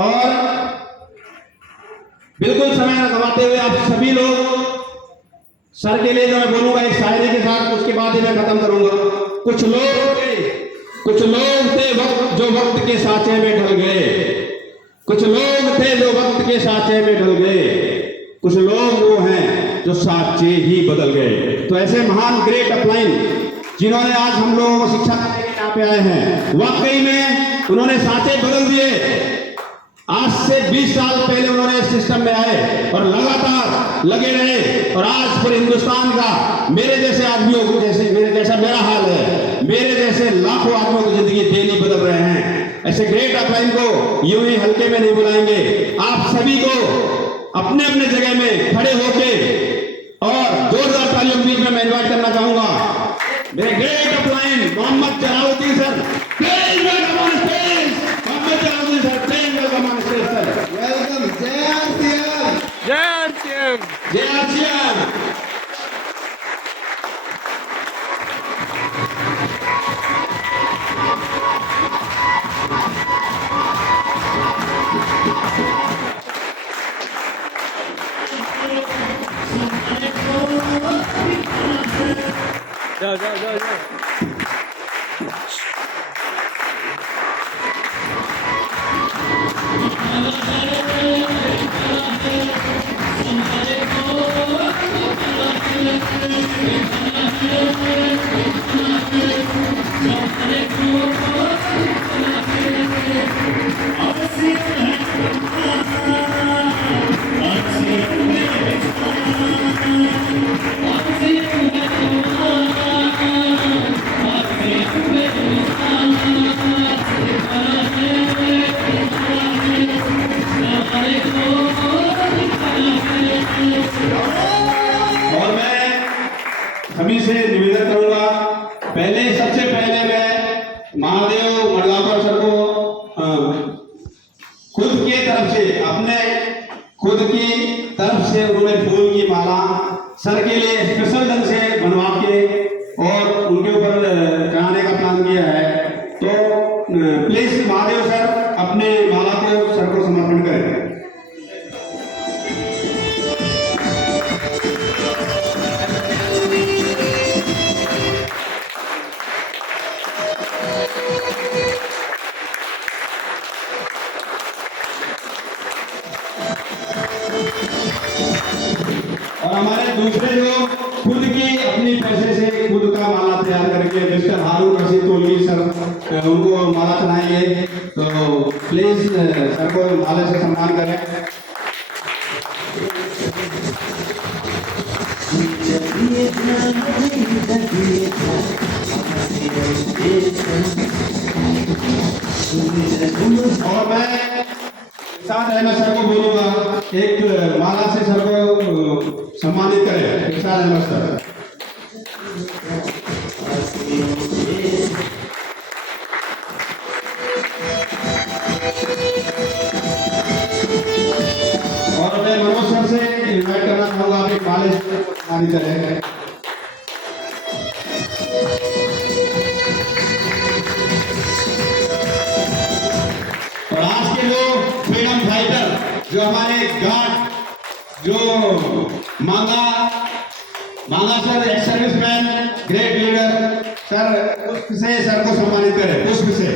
और बिल्कुल समय न गंवाते हुए आप सभी लोग सर के लिए जो मैं बोलूंगा एक शायरी के साथ, उसके बाद ही मैं खत्म करूंगा। कुछ लोग थे वक्त जो वक्त के साँचे में ढल गए, कुछ लोग थे जो वक्त के साँचे में ढल गए, कुछ लोग वो हैं जो साँचे ही बदल गए। तो ऐसे महान ग्रेट अपलाइन जिन्होंने आज हम लोगों को शिक्षा देने के यहाँ पे आए हैं, वाकई में उन्होंने साँचे बदल दिए। आज से 20 साल पहले उन्होंने इस सिस्टम में आए और लगातार लगे रहे, और आज पूरे हिंदुस्तान का मेरे जैसे आदमियों को, जैसे मेरा हाल है, मेरे जैसे लाखों आदमियों की जिंदगी डेली बदल रहे हैं। ऐसे ग्रेट अपलाइन को यूं ही हल्के में नहीं बुलाएंगे। आप सभी को अपने अपने जगह में खड़े होके और जोरदार तालियों के बीच में मैं इन्वाइट करना चाहूंगा मेरे great upline Mohammad Jalaluddin sir. Please welcome on stage Mohammad Jalaluddin sir, please welcome on stage sir. Welcome. जय आरसीएम, जय आरसीएम, जय आरसीएम। जाओ जाओ जाओ जाओ। और मैं सभी से निवेदन करूंगा, सबसे पहले मैं महादेव मडगांवकर सर को खुद की तरफ से उन्होंने फूल की माला सर के लिए स्पेशल ढंग से बनवा के और उनके ऊपर चढ़ाने का प्लान किया है। तो प्लीज महादेव सर अपने माला को सर को समर्पण करें। और हमारे दूसरे जो खुद की अपनी पैसे से खुद का माला तैयार करके मिस्टर हारून रशीद तोलवी सर उनको माला चढ़ाएंगे। तो प्लीज सर को माला से सम्मान करें। और मैं इरशाद अहमद सर को बोलूंगा एक माला से सर को सम्मानित करें। इरशाद अहमद सर। और मैं मनोज सर से इन्वाइट करना चाहूंगा आप एक माले से सम्मानित करें। और आज के जो फ्रीडम फाइटर, जो हमारे गार्ड, जो मांगा sir ex serviceman, great leader sir, पुष्प से सर को सम्मानित करें। पुष्प से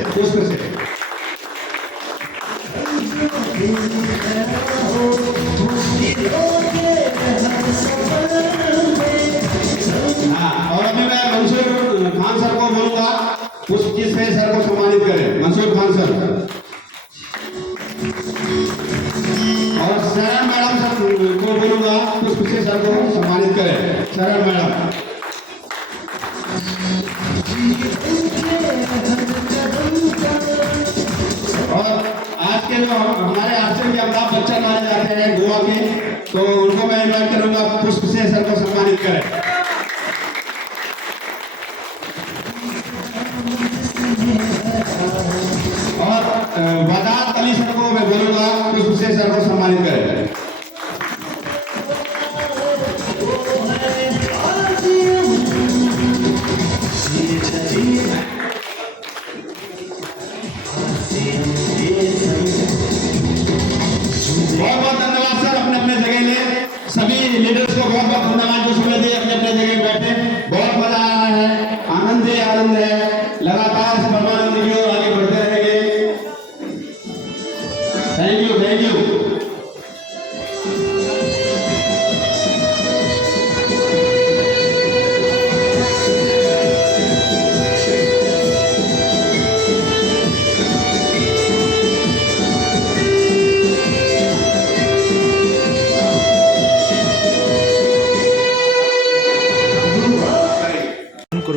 हाँ। और अभी मैं मंसूर खान सर को बोलूंगा पुष्प से सर को सम्मानित करें। मंसूर खान सर। और शरण मैडम सर को बोलूंगा पुष्प से सर को सम्मानित करें। शरण मैडम। और आज के जो हमारे आश्रम के अमिताभ बच्चन माने जाते हैं गोवा के, तो उनको मैं इन्वाइट करूंगा पुष्प से सर को सम्मानित करें। और वदात अली सर को मैं बोलूंगा पुष्प से सर को सम्मानित करें। बहुत बहुत धन्यवाद जो समय दिए अपने अपने जगह बैठे। बहुत मजा आ रहा है, आनंद ही आनंद है। लगातार परमानंद जी और आगे बढ़ते रहेंगे। Thank you, thank you.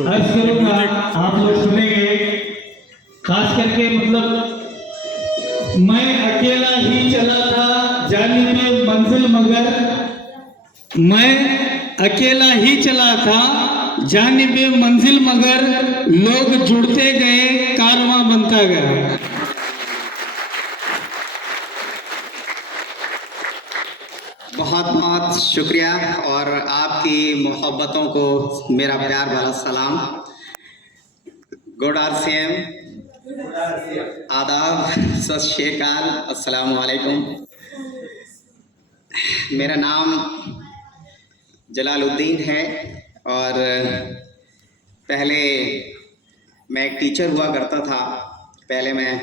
अर्ज करूंगा, आप लोग सुनेंगे। खास करके मतलब मैं अकेला ही चला था जाने में मंजिल मगर, मैं अकेला ही चला था जाने में मंजिल मगर, लोग जुड़ते गए कारवां बनता गया। बहुत बहुत शुक्रिया और आपकी मोहब्बतों को मेरा प्यार भरा सलाम। गुड आरसीएम, आदाब, सत श्री अकाल, अस्सलाम वालेकुम। मेरा नाम जलालुद्दीन है और पहले मैं एक टीचर हुआ करता था। पहले मैं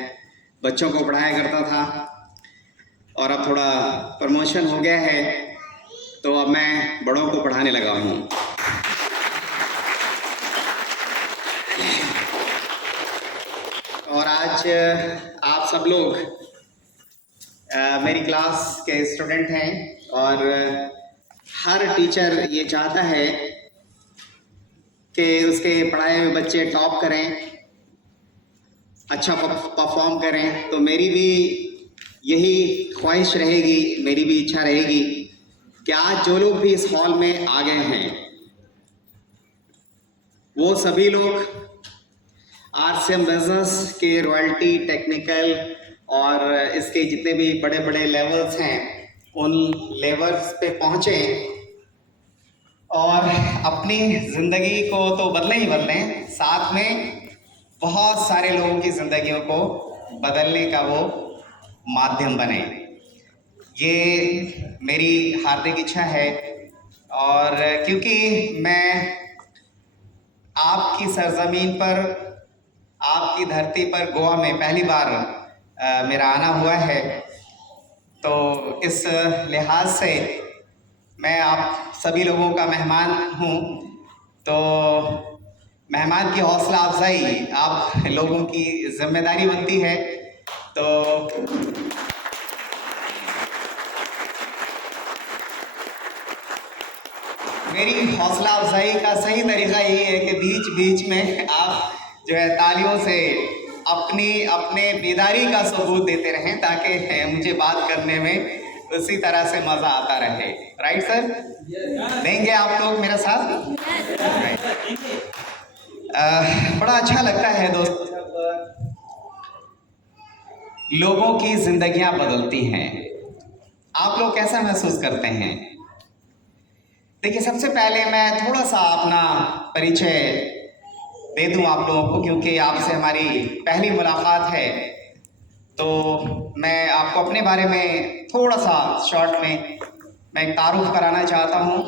बच्चों को पढ़ाया करता था और अब थोड़ा प्रमोशन हो गया है तो अब मैं बड़ों को पढ़ाने लगा हूँ। और आज आप सब लोग मेरी क्लास के स्टूडेंट हैं और हर टीचर ये चाहता है कि उसके पढ़ाए हुए बच्चे टॉप करें, अच्छा परफॉर्म करें। तो मेरी भी यही ख्वाहिश रहेगी, मेरी भी इच्छा रहेगी कि आज जो लोग भी इस हॉल में आ गए हैं वो सभी लोग आरसीएम बिजनेस के रॉयल्टी, टेक्निकल और इसके जितने भी बड़े बड़े लेवल्स हैं उन लेवल्स पे पहुँचे और अपनी ज़िंदगी को तो बदलें ही बदलें, साथ में बहुत सारे लोगों की ज़िंदगियों को बदलने का वो माध्यम बने। ये मेरी हार्दिक इच्छा है। और क्योंकि मैं आपकी सरजमीन पर, आपकी धरती पर गोवा में पहली बार मेरा आना हुआ है, तो इस लिहाज से मैं आप सभी लोगों का मेहमान हूँ। तो मेहमान की हौसला अफजाई आप लोगों की जिम्मेदारी बनती है। तो मेरी हौसला अफजाई का सही तरीका यही है कि बीच बीच में आप जो है तालियों से अपने बेदारी का सबूत देते रहें ताकि मुझे बात करने में उसी तरह से मज़ा आता रहे। Right sir? देंगे आप लोग मेरा साथ? बड़ा अच्छा लगता है दोस्तों जब लोगों की जिंदगियां बदलती हैं। आप लोग कैसा महसूस करते हैं? देखिए, सबसे पहले मैं थोड़ा सा अपना परिचय दे दूं आप लोगों को, क्योंकि आपसे हमारी पहली मुलाकात है। तो मैं आपको अपने बारे में थोड़ा सा शॉर्ट में मैं तारुफ कराना चाहता हूं।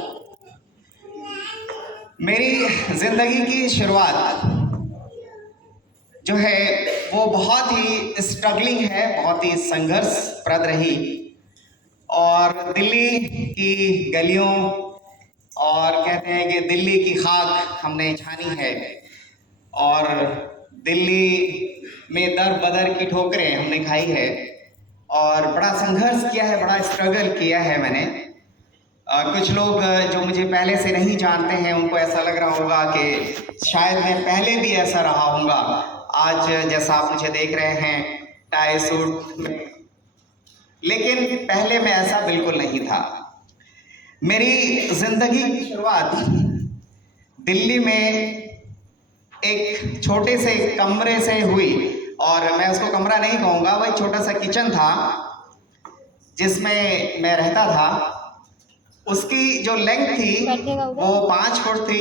मेरी ज़िंदगी की शुरुआत जो है वो बहुत ही स्ट्रगलिंग है, बहुत ही संघर्षप्रद रही। और दिल्ली की गलियों और कहते हैं कि दिल्ली की खाक हमने छानी है और दिल्ली में दर बदर की ठोकरें हमने खाई है और बड़ा संघर्ष किया है, बड़ा स्ट्रगल किया है मैंने। कुछ लोग जो मुझे पहले से नहीं जानते हैं उनको ऐसा लग रहा होगा कि शायद मैं पहले भी ऐसा रहा होऊंगा। आज जैसा आप मुझे देख रहे हैं टाई सूट में, लेकिन पहले मैं ऐसा बिल्कुल नहीं था। मेरी ज़िंदगी की शुरुआत दिल्ली में एक छोटे से कमरे से हुई और मैं उसको कमरा नहीं कहूँगा, वह एक छोटा सा किचन था जिसमें मैं रहता था। उसकी जो लेंथ थी वो 5 फुट थी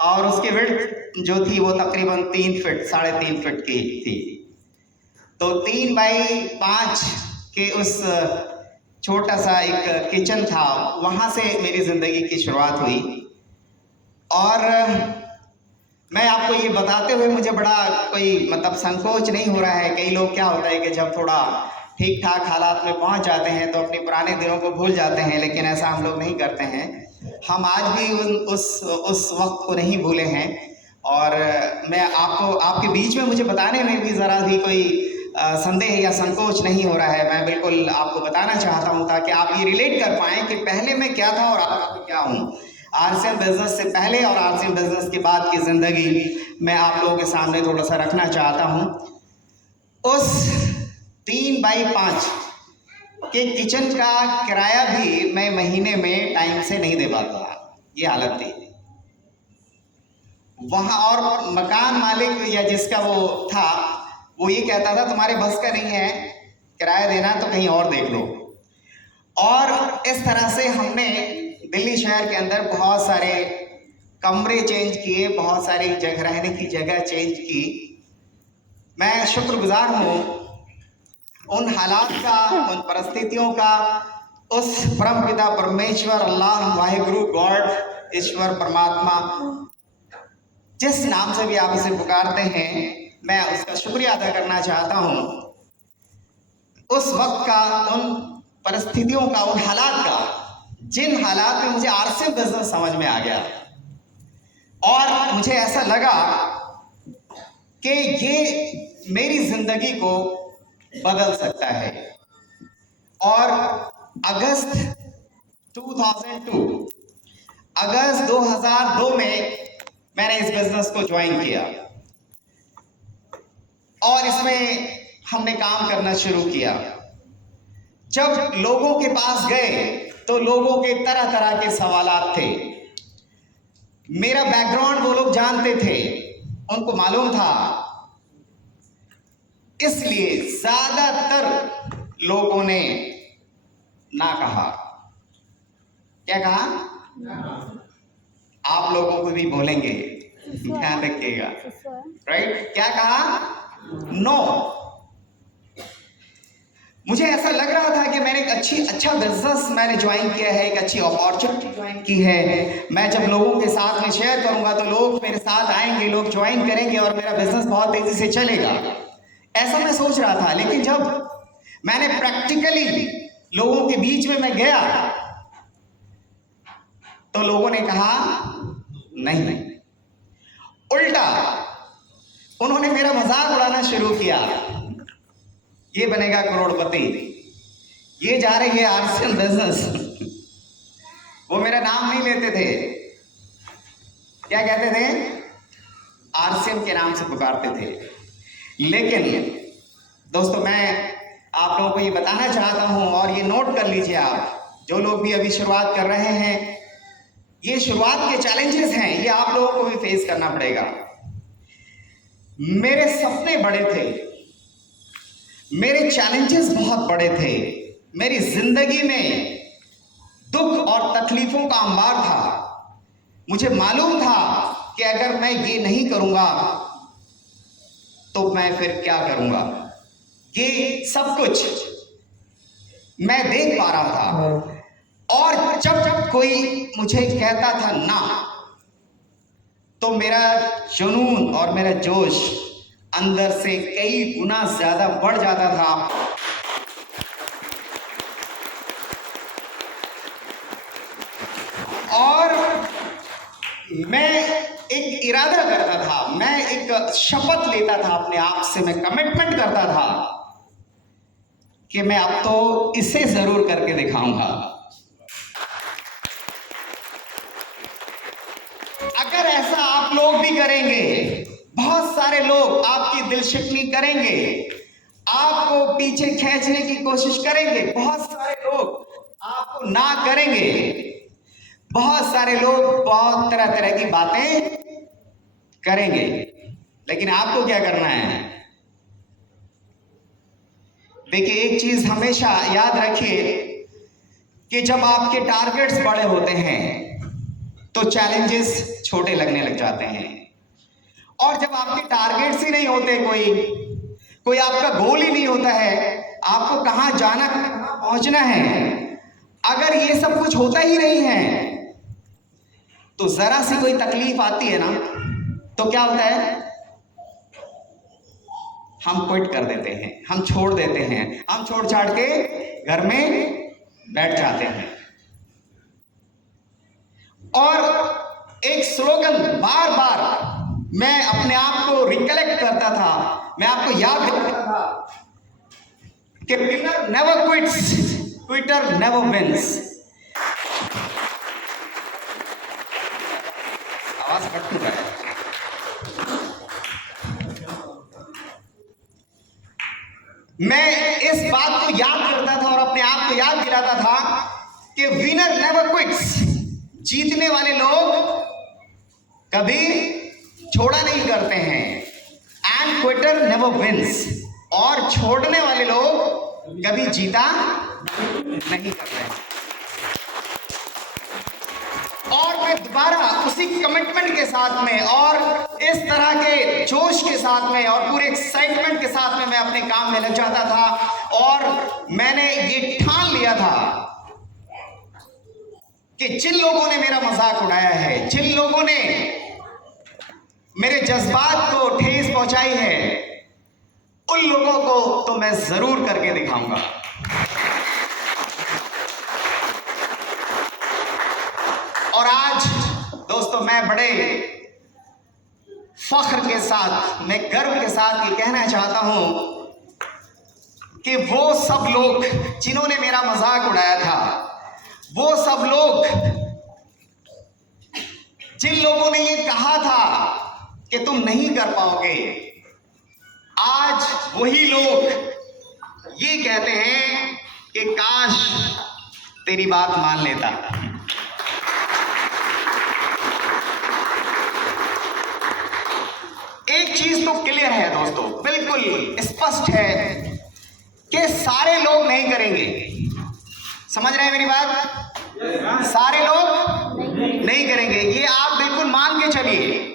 और उसकी विड्थ जो थी वो तकरीबन 3 फीट, 3.5 फीट की थी। तो 3 बाई 5 के उस छोटा सा एक किचन था, वहाँ से मेरी ज़िंदगी की शुरुआत हुई। और मैं आपको ये बताते हुए मुझे बड़ा कोई मतलब संकोच नहीं हो रहा है। कई लोग क्या होता है कि जब थोड़ा ठीक ठाक हालात में पहुंच जाते हैं तो अपने पुराने दिनों को भूल जाते हैं, लेकिन ऐसा हम लोग नहीं करते हैं। हम आज भी उस वक्त को नहीं भूले हैं। और मैं आपको आपके बीच में मुझे बताने में भी ज़रा भी कोई संदेह या संकोच नहीं हो रहा है। मैं बिल्कुल आपको बताना चाहता हूं ताकि आप ये रिलेट कर पाएँ कि पहले मैं क्या था और आज क्या हूँ। आरसीएम बिजनेस से पहले और आरसीएम बिजनेस के बाद की ज़िंदगी मैं आप लोगों के सामने थोड़ा सा रखना चाहता हूँ। उस 3x5 के किचन का किराया भी मैं महीने में टाइम से नहीं दे पाता, ये हालत थी वहाँ। और मकान मालिक या जिसका वो था वो ये कहता था तुम्हारे बस का नहीं है किराया देना तो कहीं और देख लो। और इस तरह से हमने दिल्ली शहर के अंदर बहुत सारे कमरे चेंज किए, बहुत सारी जगह रहने की जगह चेंज की। मैं शुक्रगुजार हूँ उन हालात का, उन परिस्थितियों का, उस परमपिता परमेश्वर अल्लाह वाहिगुरु गॉड ईश्वर परमात्मा जिस नाम से भी आप उसे पुकारते हैं, मैं उसका शुक्रिया अदा करना चाहता हूँ। उस वक्त का, उन परिस्थितियों का, उन हालात का, जिन हालात में मुझे आरसीएम बिजनेस समझ में आ गया और मुझे ऐसा लगा कि ये मेरी जिंदगी को बदल सकता है। और अगस्त 2002 में मैंने इस बिजनेस को ज्वाइन किया और इसमें हमने काम करना शुरू किया। जब लोगों के पास गए तो लोगों के तरह तरह के सवालात थे। मेरा बैकग्राउंड वो लोग जानते थे, उनको मालूम था, इसलिए ज्यादातर लोगों ने ना कहा। क्या कहा? आप लोगों को भी बोलेंगे, ध्यान रखिएगा, राइट? क्या कहा? नो। मुझे ऐसा लग रहा था कि मैंने एक अच्छा बिजनेस मैंने ज्वाइन किया है, एक अच्छी अपॉर्चुनिटी ज्वाइन की है। मैं जब लोगों के साथ में शेयर करूंगा तो लोग मेरे साथ आएंगे, लोग ज्वाइन करेंगे और मेरा बिजनेस बहुत तेजी से चलेगा, ऐसा मैं सोच रहा था। लेकिन जब मैंने प्रैक्टिकली लोगों के बीच में मैं गया तो लोगों ने कहा नहीं। उल्टा उन्होंने मेरा मजाक उड़ाना शुरू किया, ये बनेगा करोड़पति, ये जा रही है आरसीएम बिजनेस। वो मेरा नाम नहीं लेते थे, क्या कहते थे? आरसीएम के नाम से पुकारते थे। लेकिन दोस्तों, मैं आप लोगों को ये बताना चाहता हूं और ये नोट कर लीजिए आप, जो लोग भी अभी शुरुआत कर रहे हैं, ये शुरुआत के चैलेंजेस हैं, ये आप लोगों को भी फेस करना पड़ेगा। मेरे सपने बड़े थे, मेरे चैलेंजेस बहुत बड़े थे, मेरी जिंदगी में दुख और तकलीफों का अंबार था। मुझे मालूम था कि अगर मैं ये नहीं करूंगा तो मैं फिर क्या करूंगा। ये सब कुछ मैं देख पा रहा था। और जब कोई मुझे कहता था ना, तो मेरा जुनून और मेरा जोश अंदर से कई गुना ज्यादा बढ़ जाता था। और मैं एक इरादा करता था, मैं एक शपथ लेता था अपने आप से, मैं कमिटमेंट करता था कि मैं अब तो इसे जरूर करके दिखाऊंगा। अगर ऐसा आप लोग भी करेंगे, बहुत सारे लोग आपकी दिलशिकनी करेंगे, आपको पीछे खींचने की कोशिश करेंगे, बहुत सारे लोग आपको ना करेंगे, बहुत सारे लोग बहुत तरह तरह की बातें करेंगे, लेकिन आपको क्या करना है? देखिए, एक चीज हमेशा याद रखिए कि जब आपके टारगेट्स बड़े होते हैं तो चैलेंजेस छोटे लगने लग जाते हैं। और जब आपके टारगेट्स ही नहीं होते, कोई आपका गोल ही नहीं होता है, आपको कहां जाना पहुंचना है, अगर ये सब कुछ होता ही नहीं है तो जरा सी कोई तकलीफ आती है ना तो क्या होता है, हम क्विट कर देते हैं, हम छोड़ देते हैं, हम छोड़ छाड़ के घर में बैठ जाते हैं। और एक स्लोगन बार बार मैं अपने आप को रिकलेक्ट करता था, मैं आपको याद दिलाता था कि winner never quits, quitter never wins. आवाज कट क्यों रहा है? मैं इस बात को याद करता था और अपने आप को याद दिलाता था कि विनर नेवर क्विट्स, जीतने वाले लोग कभी छोड़ा नहीं करते हैं, एंड क्विटर नेवर विंस, और छोड़ने वाले लोग कभी जीता नहीं करते हैं। और मैं दोबारा उसी कमिटमेंट के साथ में और इस तरह के जोश के साथ में और पूरे एक्साइटमेंट के साथ में मैं अपने काम में लग जाता था और मैंने ये ठान लिया था कि जिन लोगों ने मेरा मजाक उड़ाया है, जिन लोगों ने मेरे जज्बात को ठेस पहुंचाई है, उन लोगों को तो मैं जरूर करके दिखाऊंगा। और आज दोस्तों मैं बड़े फख्र के साथ, मैं गर्व के साथ ये कहना चाहता हूं कि वो सब लोग जिन्होंने मेरा मजाक उड़ाया था, वो सब लोग जिन लोगों ने ये कहा था कि तुम नहीं कर पाओगे, आज वही लोग ये कहते हैं कि काश तेरी बात मान लेता। एक चीज तो क्लियर है दोस्तों, बिल्कुल स्पष्ट है कि सारे लोग नहीं करेंगे। समझ रहे हैं मेरी बात? सारे लोग नहीं करेंगे, ये आप बिल्कुल मान के चलिए।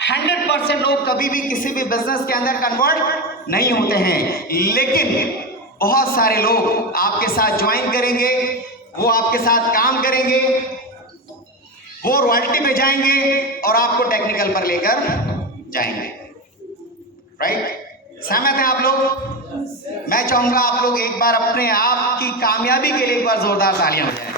100% लोग कभी भी किसी भी बिजनेस के अंदर कन्वर्ट नहीं होते हैं, लेकिन बहुत सारे लोग आपके साथ ज्वाइन करेंगे, वो आपके साथ काम करेंगे, वो रॉयल्टी में जाएंगे और आपको टेक्निकल पर लेकर जाएंगे। राइट? सहमत हैं आप लोग? मैं चाहूंगा आप लोग एक बार अपने आप की कामयाबी के लिए एक बार जोरदार तालियां बजाएं।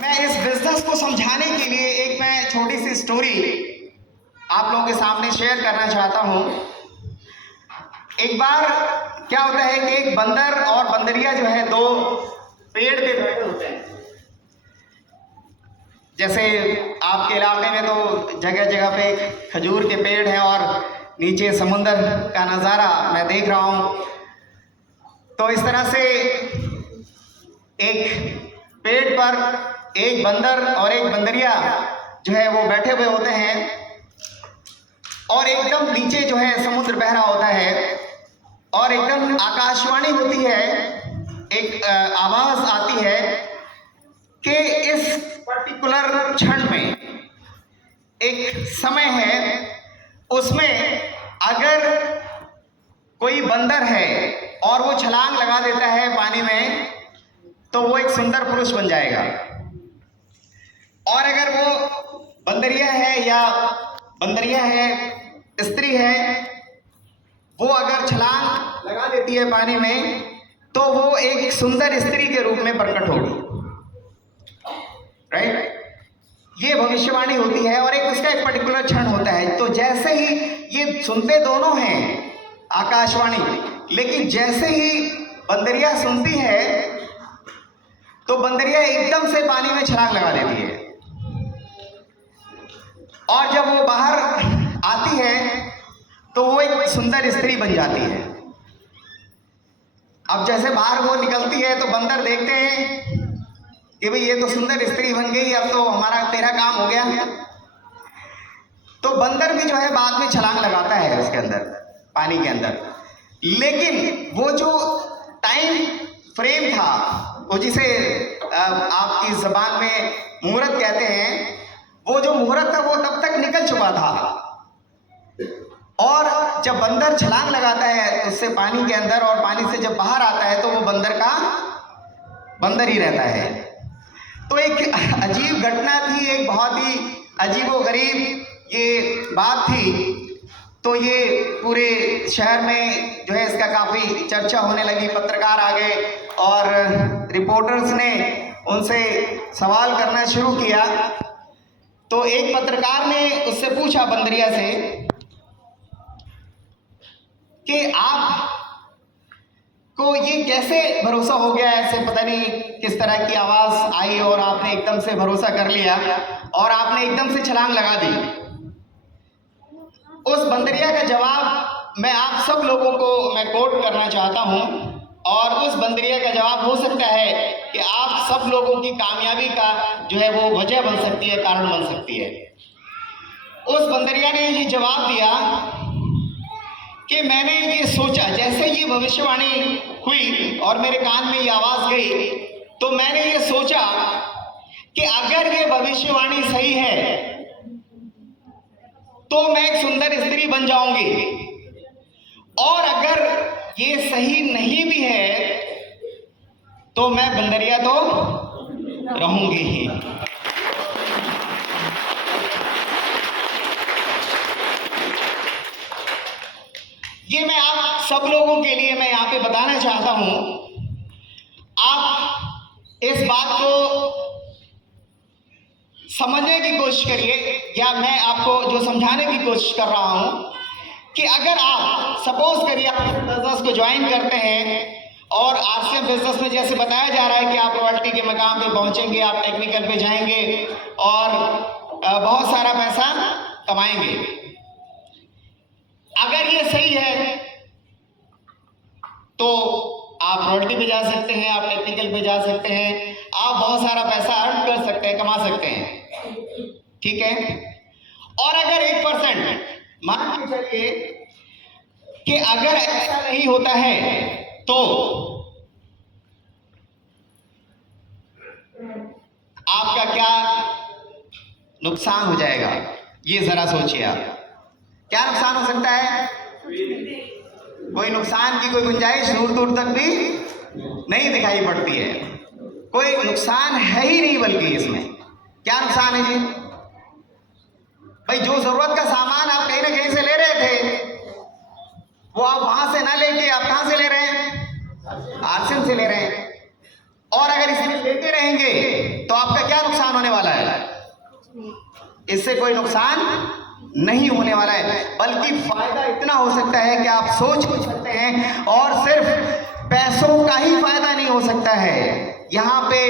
मैं इस बिजनेस को समझाने के लिए एक मैं छोटी सी स्टोरी आप लोगों के सामने शेयर करना चाहता हूं। एक बार क्या होता है कि एक बंदर और बंदरिया जो है दो पेड़ पे बैठे होते हैं। जैसे आपके इलाके में तो जगह जगह पे खजूर के पेड़ हैं और नीचे समुंदर का नज़ारा मैं देख रहा हूँ। तो इस तरह से एक पेड़ पर एक बंदर और एक बंदरिया जो है वो बैठे हुए होते हैं और एकदम नीचे जो है समुद्र बह रहा होता है और एकदम आकाशवाणी होती है, एक आवाज़ आती है कि इस पर्टिकुलर क्षण में एक समय है, उसमें अगर कोई बंदर है और वो छलांग लगा देता है पानी में तो वो एक सुंदर पुरुष बन जाएगा, और अगर वो बंदरिया है या बंदरिया है स्त्री है, वो अगर छलांग लगा देती है पानी में तो वो एक सुंदर स्त्री के रूप में प्रकट होगी। राइट? ये भविष्यवाणी होती है और एक उसका एक पर्टिकुलर क्षण होता है। तो जैसे ही ये सुनते दोनों हैं आकाशवाणी, लेकिन जैसे ही बंदरिया सुनती है तो बंदरिया एकदम से पानी में छलांग लगा देती है, और जब वो बाहर आती है तो वो एक सुंदर स्त्री बन जाती है। अब जैसे बाहर वो निकलती है तो बंदर देखते हैं कि भाई ये तो सुंदर स्त्री बन गई, अब तो हमारा तेरा काम हो गया। तो बंदर भी जो है बाद में छलांग लगाता है उसके अंदर, पानी के अंदर, लेकिन वो जो टाइम फ्रेम था, वो जिसे आपकी जबान में मुहूर्त कहते हैं, वो जो मुहूर्त था वो तब तक निकल चुका था। और जब बंदर छलांग लगाता है उससे पानी के अंदर और पानी से जब बाहर आता है तो वो बंदर का बंदर ही रहता है। तो एक अजीब घटना थी, एक बहुत ही अजीबोगरीब ये बात थी। तो ये पूरे शहर में जो है इसका काफ़ी चर्चा होने लगी, पत्रकार आ गए और रिपोर्टर्स ने उनसे सवाल करना शुरू किया। तो एक पत्रकार ने उससे पूछा बंदरिया से कि आप को ये कैसे भरोसा हो गया, ऐसे पता नहीं किस तरह की आवाज़ आई और आपने एकदम से भरोसा कर लिया और आपने एकदम से छलांग लगा दी। उस बंदरिया का जवाब मैं आप सब लोगों को मैं कोट करना चाहता हूं और उस बंदरिया का जवाब हो सकता है कि आप सब लोगों की कामयाबी का जो है वो वजह बन सकती है, कारण बन सकती है। उस बंदरिया ने ये जवाब दिया कि मैंने ये सोचा, जैसे ये भविष्यवाणी हुई और मेरे कान में ये आवाज़ गई तो मैंने ये सोचा कि अगर ये भविष्यवाणी सही है तो मैं एक सुंदर स्त्री बन जाऊंगी और अगर ये सही नहीं भी है तो मैं बंदरिया तो रहूंगी ही। ये मैं आप सब लोगों के लिए मैं यहाँ पे बताना चाहता हूं। आप इस बात को समझने की कोशिश करिए या मैं आपको जो समझाने की कोशिश कर रहा हूं कि अगर आप सपोज करिए आप बिजनेस को ज्वाइन करते हैं और आरसीएम बिजनेस में जैसे बताया जा रहा है कि आप रॉयल्टी के मकाम पे पहुंचेंगे, आप टेक्निकल पे जाएंगे और बहुत सारा पैसा कमाएंगे। अगर ये सही है तो आप रॉयल्टी पे जा सकते हैं, आप टेक्निकल पे जा सकते हैं, आप बहुत सारा पैसा अर्न कर सकते हैं, कमा सकते हैं, ठीक है। और अगर 1% मान के चलिए कि अगर ऐसा नहीं होता है तो आपका क्या नुकसान हो जाएगा, ये जरा सोचिए आप। क्या नुकसान हो सकता है? कोई नुकसान की कोई गुंजाइश दूर दूर तक भी नहीं दिखाई पड़ती है, कोई नुकसान है ही नहीं। बल्कि इसमें क्या नुकसान है जी? भाई जो जरूरत का सामान आप कहीं ना कहीं से ले रहे थे वो आप वहां से ना लेके आप कहां से ले रहे हैं? आरसीएम से ले रहे हैं। और अगर इसे लेते रहेंगे तो आपका क्या नुकसान होने वाला है? इससे कोई नुकसान नहीं होने वाला है, बल्कि फायदा इतना हो सकता है कि आप सोच नहीं सकते हैं। और सिर्फ पैसों का ही फायदा नहीं हो सकता है, यहाँ पे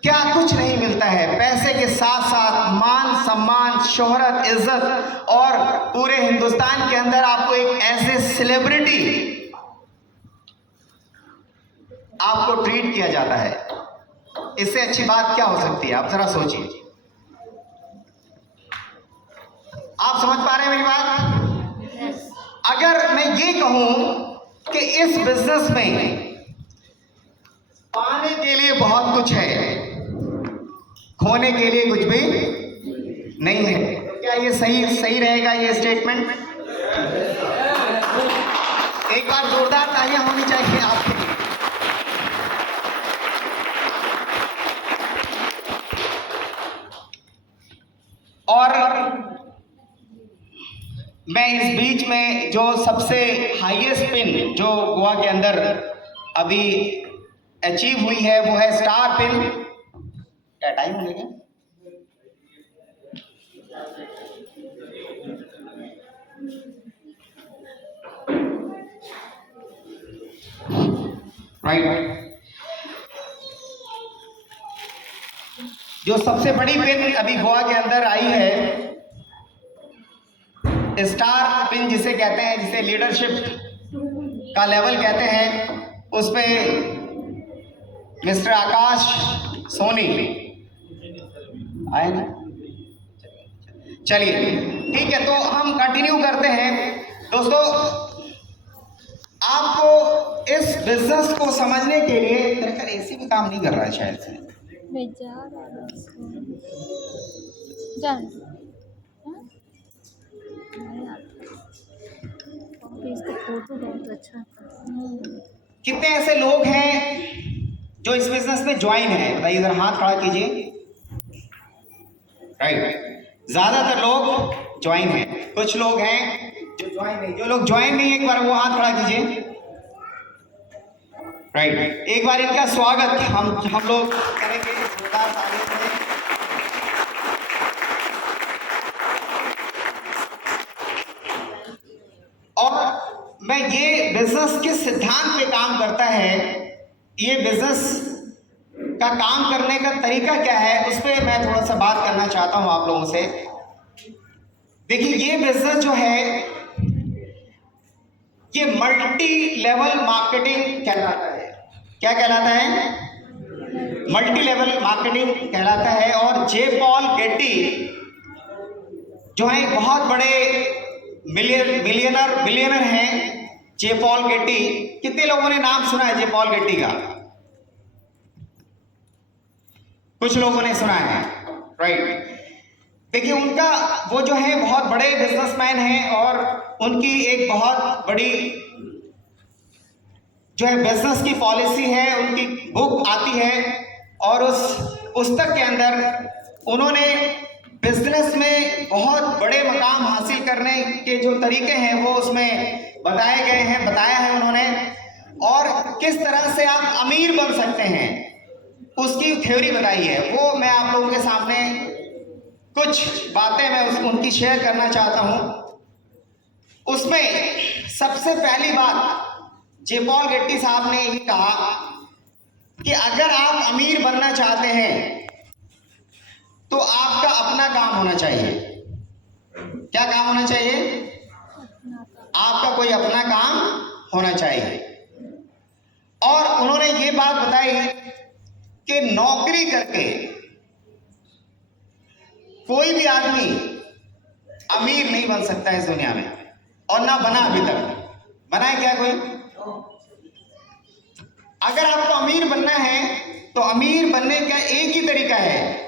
क्या कुछ नहीं मिलता है। पैसे के साथ साथ मान सम्मान, शोहरत, इज्जत और पूरे हिंदुस्तान के अंदर आपको एक ऐसे सेलिब्रिटी आपको ट्रीट किया जाता है। इससे अच्छी बात क्या हो सकती है? आप जरा सोचिए। आप समझ पा रहे हैं मेरी बात? अगर मैं ये कहूं कि इस बिजनेस में पाने के लिए बहुत कुछ है, खोने के लिए कुछ भी नहीं है, तो क्या ये सही रहेगा ये स्टेटमेंट? एक बार जोरदार तालियां होनी चाहिए आपके लिए। और मैं इस बीच में जो सबसे हाईएस्ट पिन जो गोवा के अंदर अभी अचीव हुई है वो है स्टार पिन। क्या टाइम हो गया? राइट। जो सबसे बड़ी पिन अभी गोवा के अंदर आई है स्टार पिन जिसे कहते हैं, जिसे लीडरशिप का लेवल कहते हैं, उस पे मिस्टर आकाश सोनी आए ना? चलिए ठीक है, तो हम कंटिन्यू करते हैं। दोस्तों आपको इस बिजनेस को समझने के लिए मेरा ख्याल एसी भी काम नहीं कर रहा है शायद से। मैं जा रहा हूँ जान कि इसका फोटो बहुत अच्छा था। कितने ऐसे लोग हैं जो इस बिजनेस में ज्वाइन है? बताइए, इधर हाथ खड़ा कीजिए। राइट, ज्यादातर लोग ज्वाइन है, कुछ लोग हैं जो ज्वाइन नहीं। जो लोग ज्वाइन नहीं, एक बार वो हाथ खड़ा कीजिए। राइट, एक बार इनका स्वागत हम लोग करेंगे जोरदार तालियों से। और मैं ये बिजनेस किस सिद्धांत पे काम करता है, ये बिजनेस का काम करने का तरीका क्या है, उस पर मैं थोड़ा सा बात करना चाहता हूं आप लोगों से। देखिए, ये बिजनेस जो है ये मल्टी लेवल मार्केटिंग कहलाता है। क्या कहलाता है? मल्टी लेवल मार्केटिंग कहलाता है। और जे पॉल गेटी जो है बहुत बड़े बिलियनर हैं, जे पॉल गेटी। कितने लोगों ने नाम सुना है जे पॉल गेटी का? कुछ लोगों ने सुना है, राइट। देखिए, उनका वो जो है बहुत बड़े बिजनेसमैन हैं और उनकी एक बहुत बड़ी जो है बिजनेस की पॉलिसी है, उनकी बुक आती है और उस पुस्तक के अंदर उन्होंने बिजनेस में बहुत बड़े मकाम हासिल करने के जो तरीके हैं वो उसमें बताए गए हैं, बताया है उन्होंने। और किस तरह से आप अमीर बन सकते हैं उसकी थ्योरी बताई है। वो मैं आप लोगों के सामने कुछ बातें मैं उनकी शेयर करना चाहता हूं। उसमें सबसे पहली बात जे पॉल गेटी साहब ने ये कहा कि अगर आप अमीर बनना चाहते हैं तो आपका अपना काम होना चाहिए। क्या काम होना चाहिए? आपका कोई अपना काम होना चाहिए। और उन्होंने ये बात बताई कि नौकरी करके कोई भी आदमी अमीर नहीं बन सकता इस दुनिया में, और ना बना अभी तक। बना है क्या कोई? अगर आपको अमीर बनना है तो अमीर बनने का एक ही तरीका है।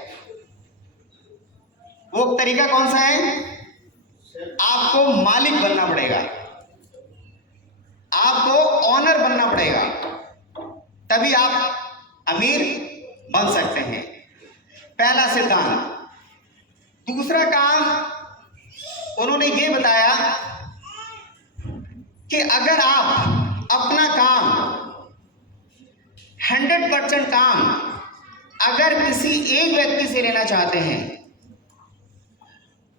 वो तरीका कौन सा है? आपको मालिक बनना पड़ेगा, आपको ऑनर बनना पड़ेगा, तभी आप अमीर बन सकते हैं। पहला सिद्धांत। दूसरा काम उन्होंने ये बताया कि अगर आप अपना काम 100% काम अगर किसी एक व्यक्ति से लेना चाहते हैं,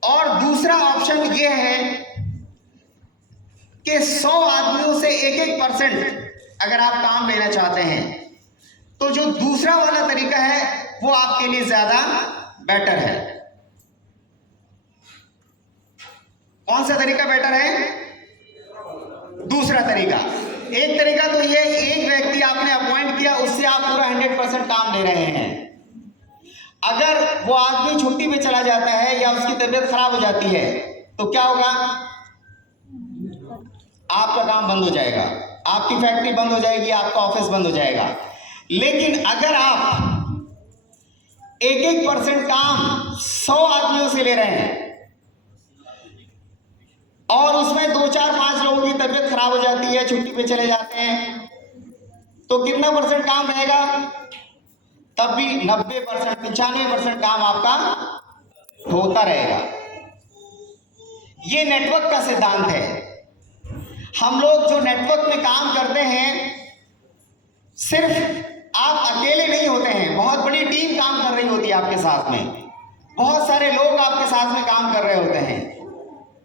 और दूसरा ऑप्शन ये है कि 100 आदमियों से 1-1% अगर आप काम लेना चाहते हैं, तो जो दूसरा वाला तरीका है वो आपके लिए ज्यादा बेटर है। कौन सा तरीका बेटर है? दूसरा तरीका। एक तरीका तो ये, एक व्यक्ति आपने अपॉइंट किया, उससे आप पूरा 100% काम ले रहे हैं। अगर वो आदमी छुट्टी पे चला जाता है या उसकी तबीयत खराब हो जाती है तो क्या होगा? आपका काम बंद हो जाएगा, आपकी फैक्ट्री बंद हो जाएगी, आपका ऑफिस बंद हो जाएगा। लेकिन अगर आप 1-1% काम 100 आदमियों से ले रहे हैं और उसमें 2-4-5 लोगों की तबीयत खराब हो जाती है, छुट्टी पे चले जाते हैं, तो कितना % काम रहेगा? तब भी 90%, 95% काम आपका होता रहेगा। ये नेटवर्क का सिद्धांत है। हम लोग जो नेटवर्क में काम करते हैं, सिर्फ आप अकेले नहीं होते हैं, बहुत बड़ी टीम काम कर रही होती है आपके साथ में। बहुत सारे लोग आपके साथ में काम कर रहे होते हैं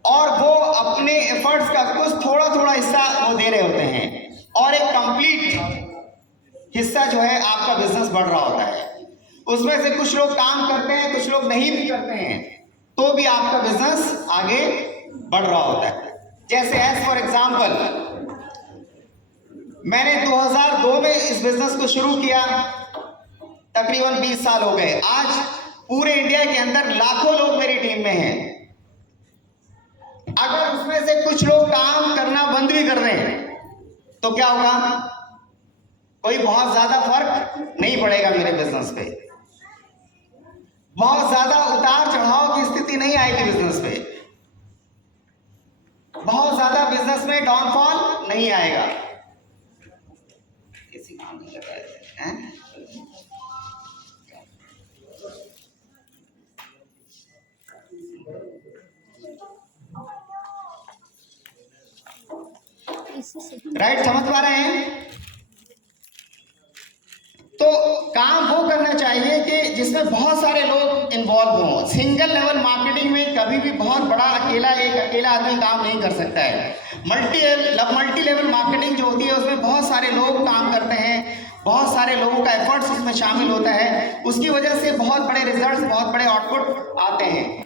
और वो अपने एफर्ट्स का कुछ थोड़ा हिस्सा वो दे रहे होते हैं, और एक कंप्लीट हिस्सा जो है आपका बिजनेस बढ़ रहा होता है। उसमें से कुछ लोग काम करते हैं, कुछ लोग नहीं भी करते हैं, तो भी आपका बिजनेस आगे बढ़ रहा होता है। जैसे एज फॉर एग्जाम्पल, मैंने 2002 में इस बिजनेस को शुरू किया, तकरीबन 20 साल हो गए। आज पूरे इंडिया के अंदर लाखों लोग मेरी टीम में हैं। अगर उसमें से कुछ लोग काम करना बंद भी कर दें तो क्या होगा? कोई बहुत ज्यादा फर्क नहीं पड़ेगा मेरे बिजनेस पे, बहुत ज्यादा उतार चढ़ाव की स्थिति नहीं आएगी बिजनेस पे। बहुत ज्यादा बिजनेस में डाउनफॉल नहीं आएगा। किसी काम नहीं कर रहे हैं? इसी से राइट, समझ पा रहे हैं? तो काम वो करना चाहिए कि जिसमें बहुत सारे लोग इन्वॉल्व हों। सिंगल लेवल मार्केटिंग में कभी भी बहुत बड़ा एक अकेला आदमी काम नहीं कर सकता है। मल्टी लेवल मार्केटिंग जो होती है उसमें बहुत सारे लोग काम करते हैं, बहुत सारे लोगों का एफर्ट्स उसमें शामिल होता है। उसकी वजह से बहुत बड़े रिजल्ट्स, बहुत बड़े आउटपुट आते हैं।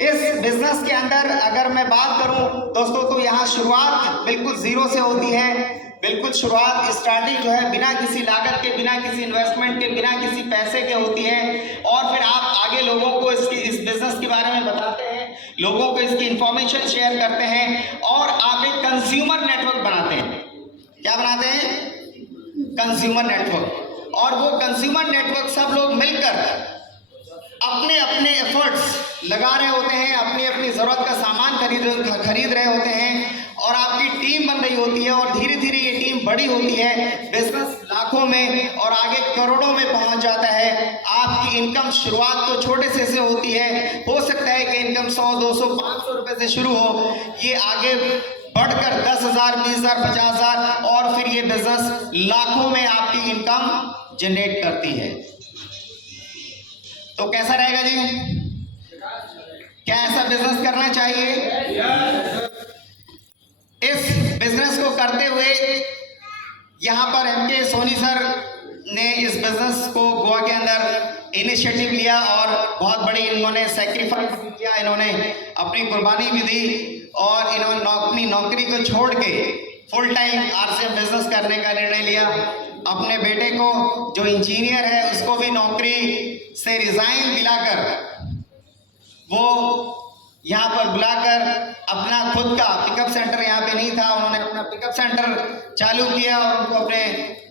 इस बिजनेस के अंदर अगर मैं बात करूं दोस्तों, तो यहाँ शुरुआत बिल्कुल जीरो से होती है। बिल्कुल शुरुआत, स्टार्टिंग जो है बिना किसी लागत के, बिना किसी इन्वेस्टमेंट के, बिना किसी पैसे के होती है। और फिर आप आगे लोगों को इस बिजनेस के बारे में बताते हैं, लोगों को इसकी इंफॉर्मेशन शेयर करते हैं और आप एक कंज्यूमर नेटवर्क बनाते हैं। क्या बनाते हैं? Consumer network. और वो कंज्यूमर नेटवर्क सब लोग मिलकर अपने अपने एफर्ट्स लगा रहे होते हैं, अपनी अपनी ज़रूरत का सामान खरीद रहे होते हैं और आपकी टीम बन रही होती है। और धीरे धीरे ये टीम बड़ी होती है, बिजनेस लाखों में और आगे करोड़ों में पहुंच जाता है। आपकी इनकम शुरुआत तो छोटे से होती है, हो सकता है कि इनकम 100, 200, 500 रुपए से शुरू हो, ये आगे बढ़कर 10,000, 20,000, 50,000 और फिर ये बिजनेस लाखों में आपकी इनकम जनरेट करती है। तो कैसा रहेगा जी? क्या ऐसा बिजनेस करना चाहिए? इस बिजनेस को करते हुए यहाँ पर एमके सोनी सर ने इस बिजनेस को गोवा के अंदर इनिशिएटिव लिया और बहुत बड़ी इन्होंने सैक्रिफाइस भी किया, इन्होंने अपनी कुर्बानी भी दी और इन्होंने अपनी नौकरी को छोड़ के फुल टाइम आरसीएम बिजनेस करने का निर्णय लिया। अपने बेटे को जो इंजीनियर है उसको भी नौकरी से रिजाइन दिलाकर वो यहाँ पर बुलाकर अपना खुद का पिकअप सेंटर, यहाँ पे नहीं था, उन्होंने अपना पिकअप सेंटर चालू किया और उनको अपने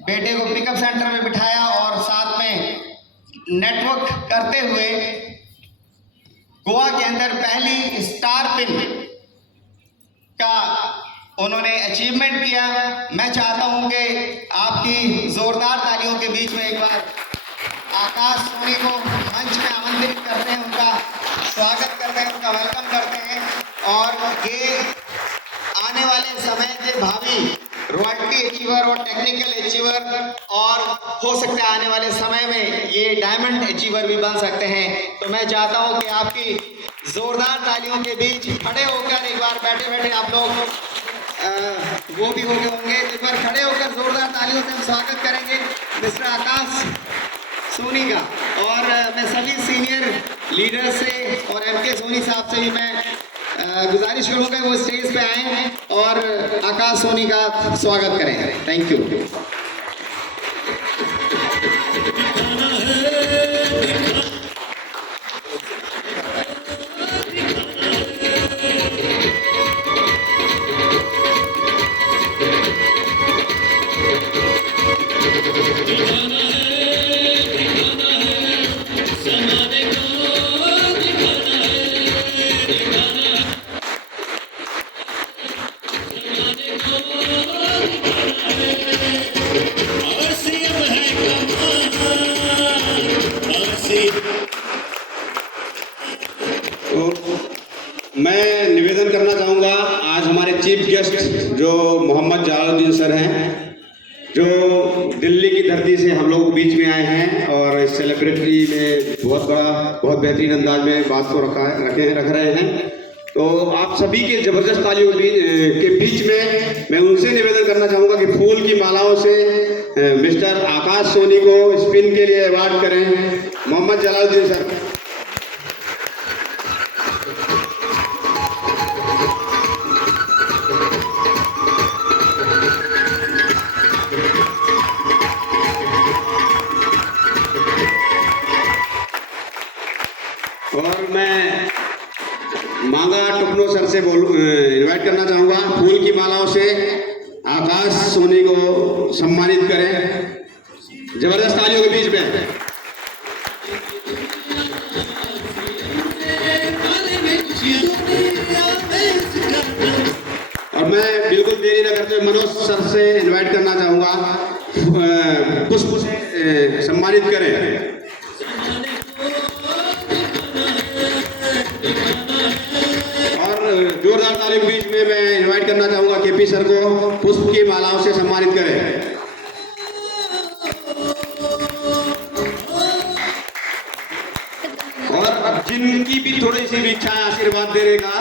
बेटे को पिकअप सेंटर में बिठाया और साथ में नेटवर्क करते हुए गोवा के अंदर पहली स्टार पिन का उन्होंने अचीवमेंट किया। मैं चाहता हूं कि आपकी जोरदार तालियों के बीच में एक बार आकाश सोनी को मंच में आमंत्रित करते हैं, उनका स्वागत करते हैं, उनका वेलकम करते हैं। और ये आने वाले समय के भावी रॉयल्टी अचीवर और टेक्निकल अचीवर और हो सकता है आने वाले समय में ये डायमंड अचीवर भी बन सकते हैं। तो मैं चाहता हूं कि आपकी जोरदार तालियों के बीच खड़े होकर एक बार, बैठे बैठे आप लोग वो भी हो गए होंगे, एक बार खड़े होकर जोरदार तालियों से हम स्वागत करेंगे मिस्टर आकाश सोनी का। और मैं सभी सीनियर लीडर से और एमके सोनी साहब से भी मैं गुजारिश करूंगा वो स्टेज पे आए और आकाश सोनी का स्वागत करें। Thank you. मैं निवेदन करना चाहूँगा, आज हमारे चीफ गेस्ट जो मोहम्मद जलालुद्दीन सर हैं, जो दिल्ली की धरती से हम लोग बीच में आए हैं और इस सेलिब्रिटी में बहुत बेहतरीन अंदाज में बात को रख रहे हैं। तो आप सभी के ज़बरदस्त तालियों के बीच में मैं उनसे निवेदन करना चाहूँगा कि फूल की मालाओं से मिस्टर आकाश सोनी को स्पिन के लिए अवार्ड करें। मोहम्मद जलालुद्दीन सर। और मैं मांगा टुकनो सर से इनवाइट करना चाहूँगा, फूल की मालाओं से आकाश सोनी को सम्मानित करें जबरदस्त तालियों के बीच में। न करते हुए मनोज सर से इनवाइट करना चाहूँगा, पुष्प से सम्मानित करें। और जोरदार ताली के बीच में मैं इनवाइट करना चाहूँगा केपी सर को पुष्प की मालाओं से सम्मानित करें। और जिनकी भी थोड़ी सी भी इच्छा है आशीर्वाद देने का,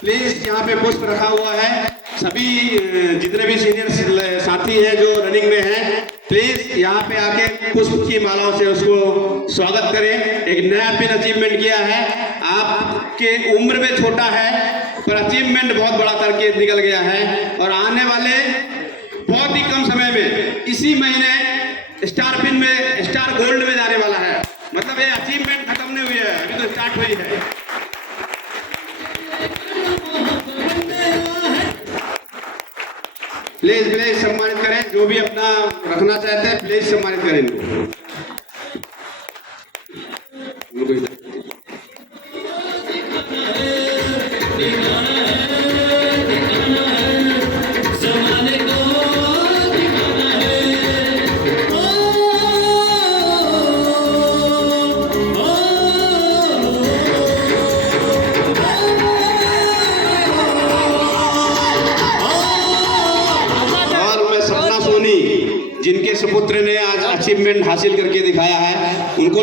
प्लीज यहाँ पे पुष्प रखा हुआ है। सभी जितने भी सीनियर साथी हैं जो रनिंग में हैं, प्लीज यहाँ पे आके पुष्प की मालाओं से उसको स्वागत करें। एक नया पिन अचीवमेंट किया है, आपके उम्र में छोटा है पर अचीवमेंट बहुत बड़ा करके निकल गया है। और आने वाले बहुत ही कम समय में इसी महीने स्टार पिन में, स्टार गोल्ड में जाने वाला है। मतलब ये अचीवमेंट खत्म नहीं हुई है, अभी तो स्टार्ट हुई है। प्लीज प्लीज सम्मानित करें, जो भी अपना रखना चाहते हैं प्लीज सम्मानित करें इनको। जिनके सुपुत्र ने आज अचीवमेंट हासिल करके दिखाया है, उनको